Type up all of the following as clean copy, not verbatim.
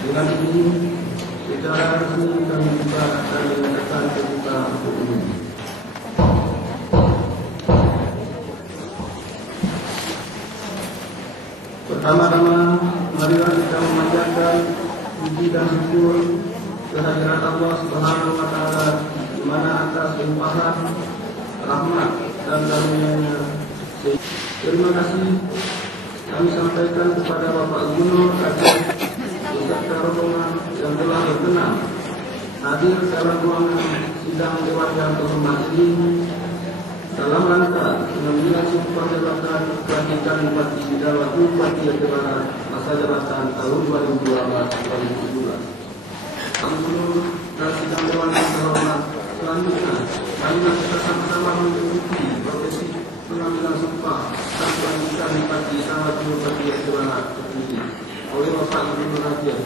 Dengan ini, secara resmi kami buka dan menyatakan terbuka untuk umum. Pertama-tama, marilah kita memanjatkan puji dan syukur kehadirat Allah Subhanahu wa Ta'ala, di mana atas limpahan rahmat dan karunia-Nya. Terima kasih kami sampaikan kepada Bapak Gubernur Aceh beserta rombongan yang telah berkenan hadir dalam ruangan sidang Dewan yang terhormat ini dalam rangka pengambilan sumpah jabatan kelanjutan Bupati Bidawat Bupati Aceh Barat masa jabatan tahun 2012-2017. Gubernur dan sidang Dewan yang terhormat, selanjutnya marilah kita sama-sama mengikuti prosesi pengambilan sumpah dan kelanjutan Bupati Bidawat Bupati Aceh Barat terpilih oleh Bapak Gubernur Aceh.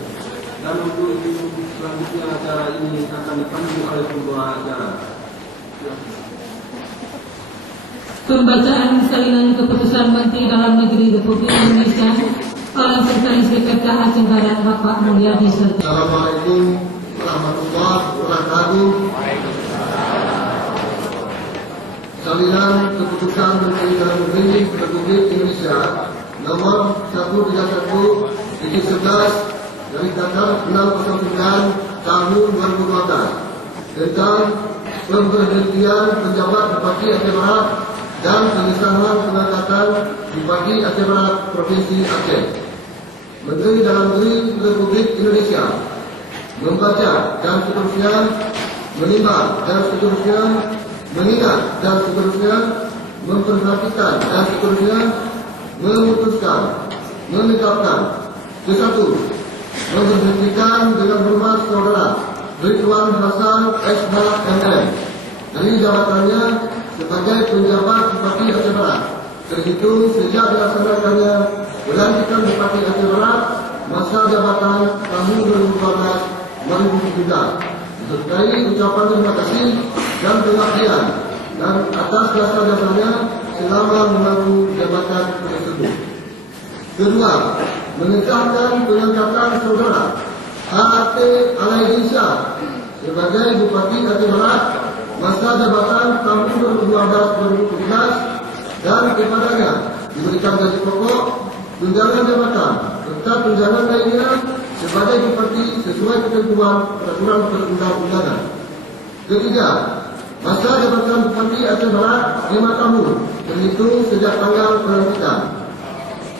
Dan untuk itu selanjutnya acara ini akan dipandu oleh pembawa acara. Pembacaan salinan keputusan Menteri Dalam Negeri Republik Indonesia oleh Sekretaris BPK Aceh Barat Bapak Mulyadi Serta. Assalamualaikum warahmatullahi wabarakatuh. Salinan keputusan Menteri Dalam Negeri Republik Indonesia nomor 131 titik 11 dari Tanggal 609 tahun 2012 tentang pemberhentian penjabat Bupati Aceh Barat dan pengesahan pengangkatan Bupati Aceh Barat Provinsi Aceh. Menteri Dalam Negeri Republik Indonesia membaca dan seterusnya, menimbang dan seterusnya, mengingat dan seterusnya, memperhatikan dan seterusnya, memutuskan, menetapkan. Ke-1, memberhentikan dengan hormat saudara Ridwan Hasan SHMM dari jabatannya sebagai penjabat Bupati Aceh Barat terhitung sejak dilaksanakannya pelantikan Bupati Aceh Barat masa jabatan tahun 2012-2017, sertai ucapan terima kasih dan pengabdian dan atas jasa-jasanya selama menanggung jabatan tersebut. Kedua, mengesahkan pengangkatan saudara HAT Alaihisya sebagai Bupati Aceh Barat masa jabatan tahun 2012-2017 dan kepadanya diberikan gaji pokok, tunjangan jabatan serta tunjangan lainnya sebagai Bupati sesuai ketentuan peraturan perundang-undangan. Ketiga, masa jabatan Bupati Aceh Barat 5 tahun terhitung sejak tanggal pelantikan.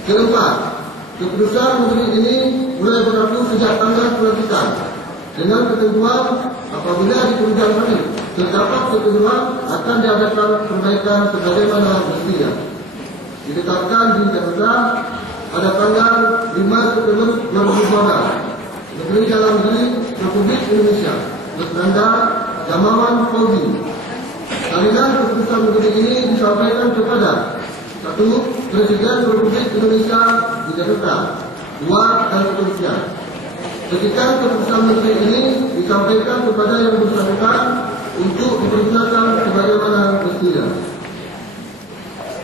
Keempat, keputusan Menteri ini mulai berlaku sejak tanggal pelantikan dengan ketentuan apabila di kemudian hari terdapat ketentuan akan diadakan perbaikan sebagaimana mestinya. Ditetapkan di Jakarta pada tanggal 5 September 2012. Menteri Dalam Negeri Republik Indonesia bertanda Jamawan Fauzi. Salinan keputusan Menteri ini disampaikan kepada 1. Presiden Republik Indonesia di Jakarta. 2. Dan seterusnya. Ketika keputusan Menteri ini disampaikan kepada yang bersangkutan untuk dipergunakan sebagaimana mestinya.